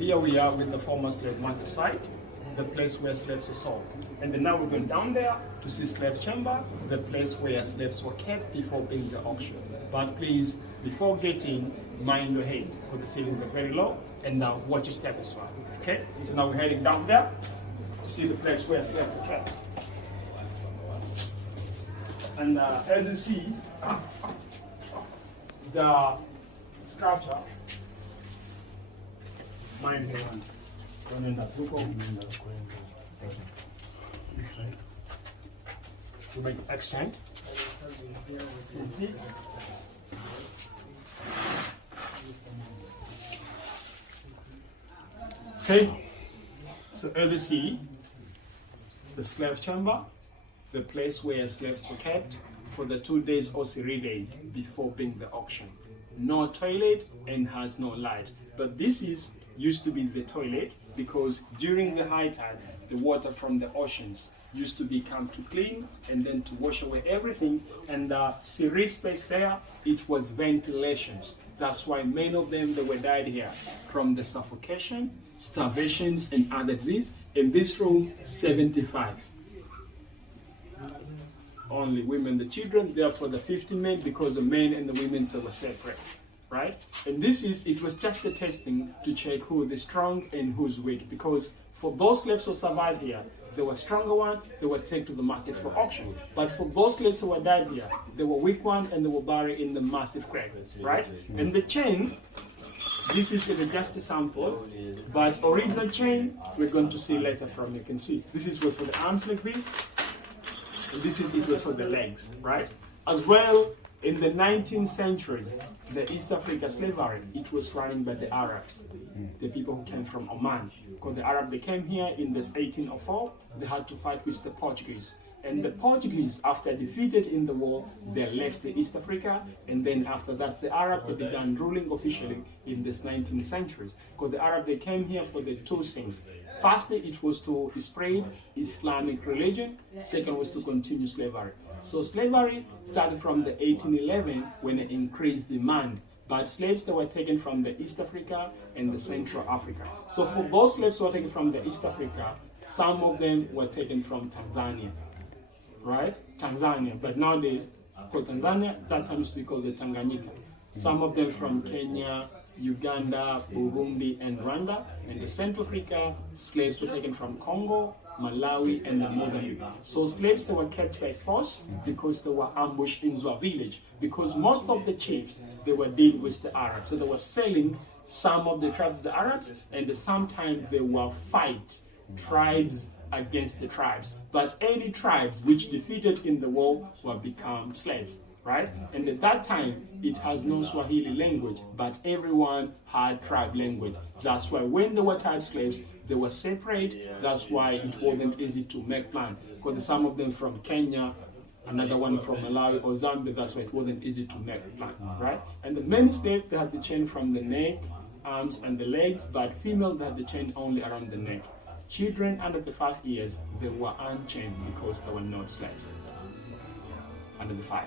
Here we are with the former slave market site, the place where slaves were sold. And then now we're going down there to see slave chamber, the place where slaves were kept before being the auction. But please, before getting, mind your head, because the ceilings are very low, and now watch your step as well. Okay? So now we're heading down there to see the place where slaves were kept. And as you see, the structure, mind your hand. To make the accent. Okay, so as you see, the slave chamber, the place where slaves were kept for the 2 days or 3 days before being the auction. No toilet and has no light, but this is used to be the toilet because during the high tide, the water from the oceans used to become too clean and then to wash away everything, and the serene space there, it was ventilations. That's why many of them, they were died here from the suffocation, starvations and other disease. In this room, 75. Only women, the children, therefore the 50 men, because the men and the women were separate. Right? And it was just a testing to check who is strong and who's weak, because for those slaves who survived here, there were stronger ones, they were taken to the market for auction. But for those slaves who were died here, there were weak ones and they were buried in the massive grave. Right? And the chain, this is just a sample, but original chain, we're going to see later from, you can see. This is for the arms like this, and it was for the legs, right? As well, in the 19th century, the East Africa slavery, it was running by the Arabs, the people who came from Oman. Because the Arabs, they came here in this 1804, they had to fight with the Portuguese. And the Portuguese, after defeated in the war, they left the East Africa, and then after that, the Arabs, they began ruling officially in this 19th century. Because the Arabs, they came here for the two things. Firstly, it was to spread Islamic religion. Second was to continue slavery. So slavery started from the 1811 when it increased demand. But slaves that were taken from the East Africa and the Central Africa. So for those slaves who were taken from the East Africa, some of them were taken from Tanzania. Right? Tanzania. But nowadays, called Tanzania, that time used to be called the Tanganyika. Some of them from Kenya, Uganda, Burundi, and Rwanda. And the Central Africa, slaves were taken from Congo, Malawi, and Mozambique. So slaves, they were kept by force because they were ambushed into a village. Because most of the chiefs, they were dealing with the Arabs. So they were selling some of the tribes to the Arabs, and sometimes they were fight tribes against the tribes. But any tribes which defeated in the war will become slaves. Right? And at that time, it has no Swahili language, but everyone had tribe language. That's why when they were tied slaves, they were separate. That's why it wasn't easy to make plans. Because some of them from Kenya, another one from Malawi or Zambia, that's why it wasn't easy to make plans. Right? And the men slaves, they had the chain from the neck, arms, and the legs, but female, they had the chain only around the neck. Children under the 5 years, they were unchained because they were not slaves. Under the 5.